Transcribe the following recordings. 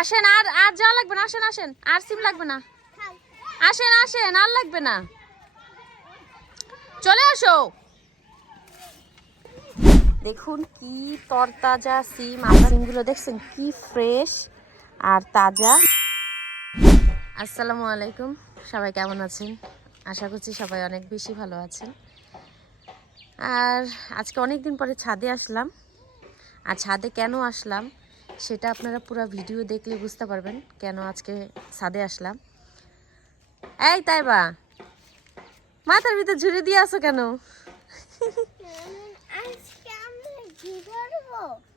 আসেন, আর আর যাওয়া লাগবে না, আসেন আসেন। আর সিম লাগবে না। আসেন আসেন, আর লাগবে না। চলে আসো। দেখুন কি তরতাজা সিম সিমগুলো দেখছেন, কি ফ্রেশ আর তাজা। আসসালামু আলাইকুম, সবাই কেমন আছেন? আশা করছি সবাই অনেক বেশি ভালো আছেন। আর আজকে অনেক দিন পরে ছাদে আসলাম। আর ছাদে কেন আসলাম? সেটা আপনারা পুরো ভিডিও দেখলে বুঝতে পারবেন কেন আজকে ছাদে আসলাম। এই তাই বা মাথার ভিতরে ঝুড়ি দিয়ে আসো কেন?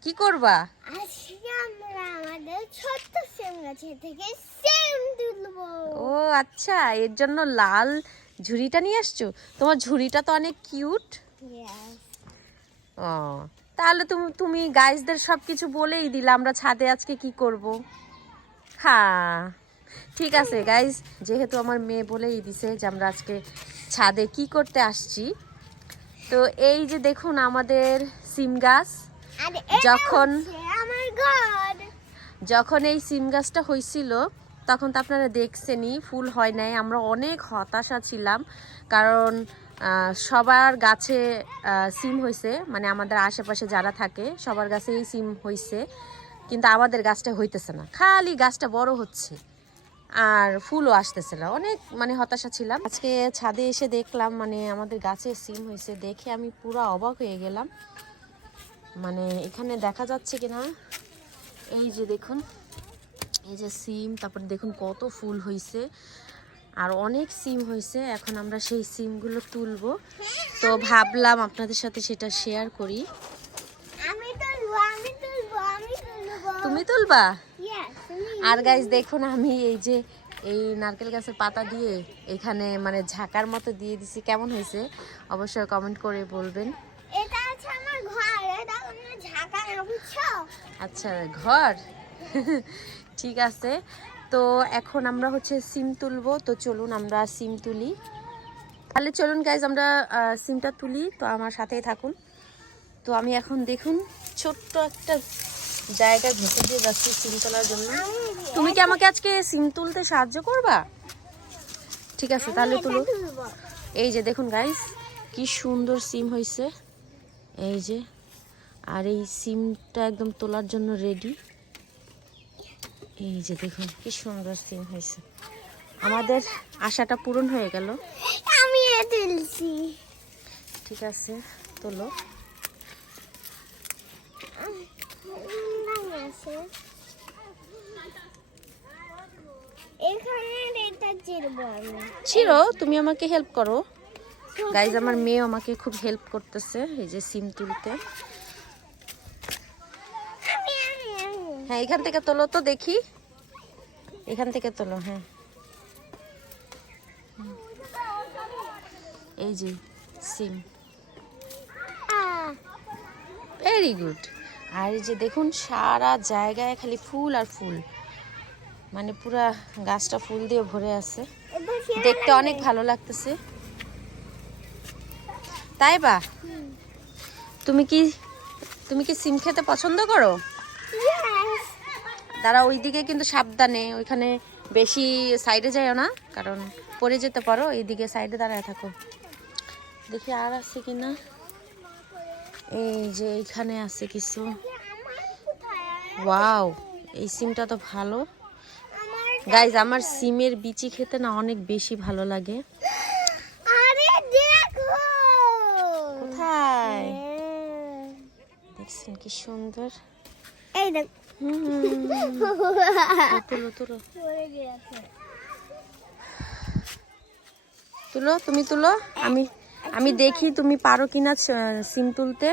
কি করবা? ও আচ্ছা এর জন্য লাল ঝুড়িটা নিয়ে আসছো? তোমার ঝুড়িটা তো অনেক কিউট। ও। তাহলে তুমি তুমি গাইজদের সব কিছু বলেই দিলে আমরা ছাদে আজকে কি করব? হ্যাঁ ঠিক আছে গাইজ যেহেতু আমার মেয়ে বলেই দিছে যে আমরা আজকে ছাদে কি করতে আসছি। তো এই যে দেখুন আমাদের সিম গাছ যখন- যখন এই সিম গাছটা হয়েছিল তখন তো আপনারা দেখছেনই ফুল হয় নাই আমরা অনেক হতাশা ছিলাম। কারণ সবার গাছে সিম হয়েছে মানে আমাদের আশেপাশে যারা থাকে, সবার গাছেই সিম হয়েছে কিন্তু আমাদের গাছটা হইতেছে না। খালি গাছটা বড় হচ্ছে। আর ফুলও আসতেছে না। অনেক মানে হতাশা ছিলাম। আজকে ছাদে এসে দেখলাম মানে আমাদের গাছে সিম হয়েছে দেখে আমি পুরো অবাক হয়ে গেলাম। মানে এখানে দেখা যাচ্ছে কিনা, এই যে দেখুন, এই যে সিম, তারপর দেখুন কত ফুল হয়েছে আর অনেক সিম হয়েছে এখন আমরা সেই সিমগুলো তুলবো। তো ভাবলাম আপনাদের সাথে সেটা শেয়ার করি। তুমি তুলবা? আর গাইজ দেখুন আমি এই যে এই নারকেল গাছের পাতা দিয়ে এখানে মানে ঝাঁকার মতো দিয়ে দিছি। কেমন হয়েছে? অবশ্যই কমেন্ট করে বলবেন। এটা আছে আমার ঘর এটা ঝাঁকা আচ্ছা ঘর? ঠিক আছে। তো এখন আমরা হচ্ছে সিম তুলবো, তো চলুন আমরা সিম তুলি। তাহলে চলুন গাইজ আমরা সিমটা তুলি, তো আমার সাথেই থাকুন। তো আমি এখন দেখুন, ছোট্ট একটা জায়গায় ঘুষে দিয়ে যাচ্ছি সিম তোলার জন্য। তুমি কি আমাকে আজকে সিম তুলতে সাহায্য করবা? ঠিক আছে, তাহলে তুলো। এই যে দেখুন গাইজ কি সুন্দর সিম হয়েছে এই যে, আর এই সিমটা একদম তোলার জন্য রেডি এই যে দেখুন কি সুন্দর সিম হয়েছে। আমাদের আশাটা পূরণ হয়ে গেল। আমি তুলছি। ঠিক আছে তোলো। ছিল তুমি আমাকে হেল্প করো। গাইজ আমার মেয়ে আমাকে খুব হেল্প করতেছে এই যে সিম তুলতে আমি আমি আমি হ্যাঁ এখান থেকে তোলো তো দেখি। এখান থেকে তোলো হ্যাঁ। এই যে সিম। ভেরি গুড আর এই যে দেখুন সারা জায়গায় খালি ফুল আর ফুল। মানে পুরা গাছটা ফুল দিয়ে ভরে আছে। দেখতে অনেক ভালো লাগতেছে। তাই বা? তুমি কি তুমি কি সিম খেতে পছন্দ করো. তারা ওইদিকে কিন্তু সাবধানে ওইখানে বেশি সাইডে যাইও না কারণ পড়ে যেতে পারো এইদিকে সাইডে দাঁড়ায় থাকো। দেখি আর আছে কি না এই যে এইখানে আছে কিছু। ওয়াও এই সিমটা তো ভালো। গাইজ আমার সিমের বিচি খেতে না অনেক বেশি ভালো লাগে। কোথায়। দেখছেন কি সুন্দর। এই দেখ তুলো তুলো পড়ে গেছে তুলো তুমি তুলো। আমি আমি দেখি তুমি পারো কিনা সিম তুলতে।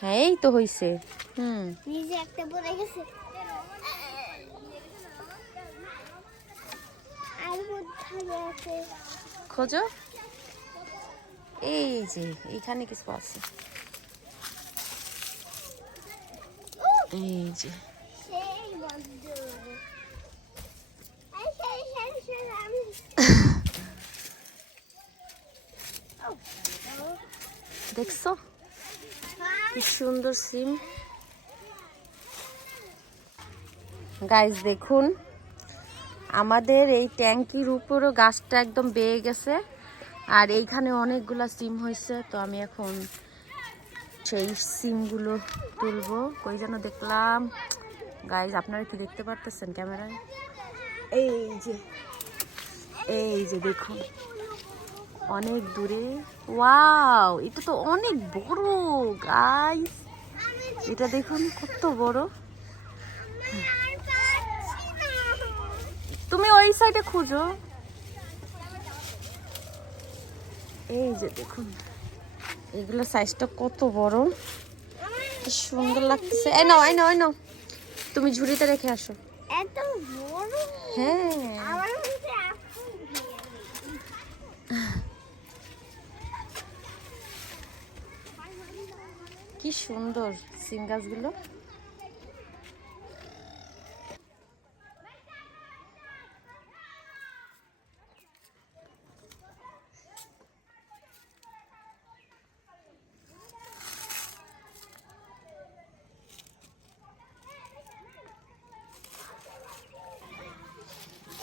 হ্যাঁ এই তো হইছে। হুম। নিজে একটা পড়ে গেছে। আর কোথায় আছে খোঁজো। এই যে এইখানে কিছু আছে। এই যে। দেখছ? কি সুন্দর সিম। গাইজ দেখুন, আমাদের এই ট্যাঙ্কির উপরও গাছটা একদম বেয়ে গেছে, আর এইখানে অনেকগুলা সিম হয়েছে, তো আমি এখন সেই সিমগুলো তুলবো। কই যেন দেখলাম। গাইজ আপনারা কি দেখতে পারতেছেন ক্যামেরায়? এই যে এই যে দেখুন। অনেক দূরে। ওয়াও এটা তো অনেক বড় গাইস এটা দেখুন কত বড়। তুমি ওই সাইডে খুঁজো। এই যে দেখুন। এগুলো সাইজটা কত বড়? সুন্দর লাগতেছে। এই নাও এই নাও এই নাও। তুমি ঝুড়িতে রেখে আসো। এত বড়? হ্যাঁ। কি সুন্দর সিম গাছগুলো।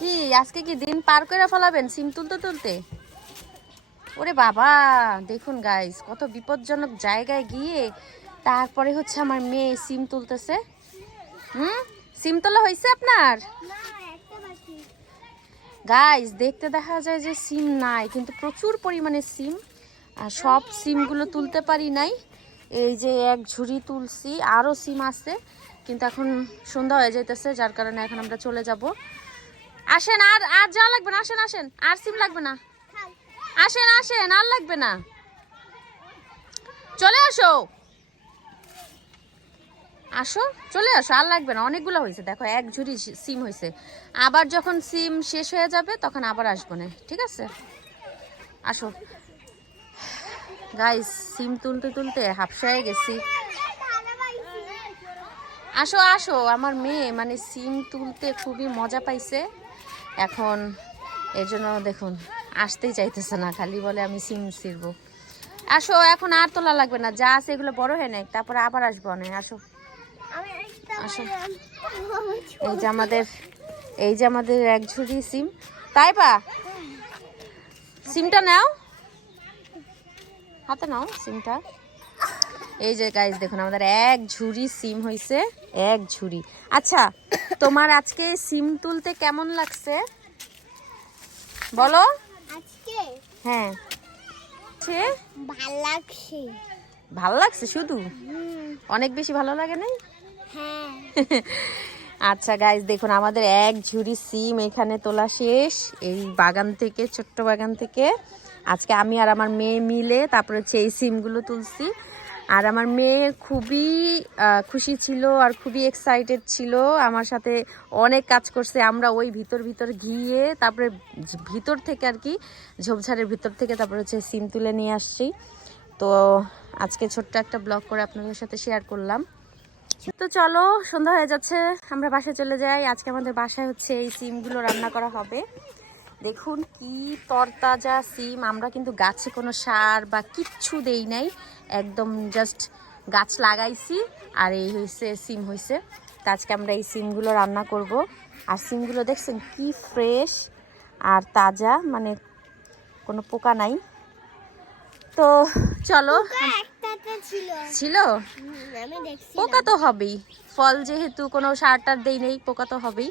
কি, আজকে কি দিন পার করে ফেলাবেন? সিম তুলতে তুলতে? ওরে বাবা, দেখুন গাইস কত বিপজ্জনক জায়গায় গিয়ে তারপরে হচ্ছে আমার মেয়ে সিম তুলতেছে। হুম? সিম তোলা হয়েছে আপনার? গাইস দেখতে দেখা যায় যে সিম নাই, কিন্তু প্রচুর পরিমাণে সিম, আর সব সিমগুলো তুলতে পারি নাই। এই যে এক ঝুড়ি তুলছি, আরও সিম আছে, কিন্তু এখন সন্ধ্যা হয়ে যাইতেছে, যার কারণে এখন আমরা চলে যাব। আসেন, আর আর যা লাগবে না, আসেন আসেন। আর সিম লাগবে না। আসেন আসেন, আর লাগবে না। চলে আসো। আসো, চলে আসো, আর লাগবে না। অনেকগুলো হয়েছে, দেখো, এক ঝুড়ি সিম হয়েছে। আবার যখন সিম শেষ হয়ে যাবে, তখন আবার আসব না, ঠিক আছে? আসো। গাইস সিম তুলতে তুলতে হাফসায় গেছি। আসো আসো, আমার মেয়ে মানে সিম তুলতে খুবই মজা পাইছে। এখন এর জন্য দেখুন আসতেই চাইতেছে না খালি বলে আমি সিম ছিড়ব। আসো এখন আর তোলা লাগবে না যা আছে এগুলো বড় হয়ে নেক তারপরে আবার আসব অনেক আসো। আসো। এই যে আমাদের এই যে আমাদের এক ঝুড়ি সিম। তাই পা সিমটা নাও। হাতে নাও সিমটা। এই যে গাইজ দেখুন আমাদের এক ঝুড়ি সিম হয়েছে এক ঝুড়ি। আচ্ছা তোমার আজকে সিম তুলতে কেমন লাগছে? বলো। আজকে? হ্যাঁ। ভালো লাগছে। ভালো লাগছে শুধু? অনেক বেশি ভালো লাগে নাই? হ্যাঁ। আচ্ছা গাইজ দেখুন আমাদের এক ঝুড়ি সিম এখানে তোলা শেষ। এই বাগান থেকে ছোট্ট বাগান থেকে। আজকে আমি আর আমার মেয়ে মিলে তারপরে হচ্ছে এই সিমগুলো তুলছি। আর আমার মেয়ে খুবই খুশি ছিল আর খুবই এক্সাইটেড ছিল। আমার সাথে অনেক কাজ করছে। আমরা ওই ভিতর ভিতর গিয়ে তারপরে ভিতর থেকে আর কি, ঝোপঝাড়ের ভিতর থেকে তারপরে হচ্ছে সিম তুলে নিয়ে আসছি। তো আজকে ছোট্ট একটা ব্লগ করে আপনাদের সাথে শেয়ার করলাম। তো চলো, সন্ধ্যা হয়ে যাচ্ছে, আমরা বাসায় চলে যাই। আজকে আমাদের বাসায় হচ্ছে এই সিমগুলো রান্না করা হবে। দেখুন কি তরতাজা সিম। আমরা কিন্তু গাছে কোনো সার বা কিচ্ছু দেই নাই। একদম জাস্ট গাছ লাগাইছি আর এই হয়েছে সিম হয়েছে তো আজকে আমরা এই সিমগুলো রান্না করব। আর সিমগুলো দেখছেন কি ফ্রেশ আর তাজা মানে কোনো পোকা নাই। তো চলো ছিল। পোকা তো হবেই। ফল যেহেতু কোনো সার টার দেই নেই পোকা তো হবেই।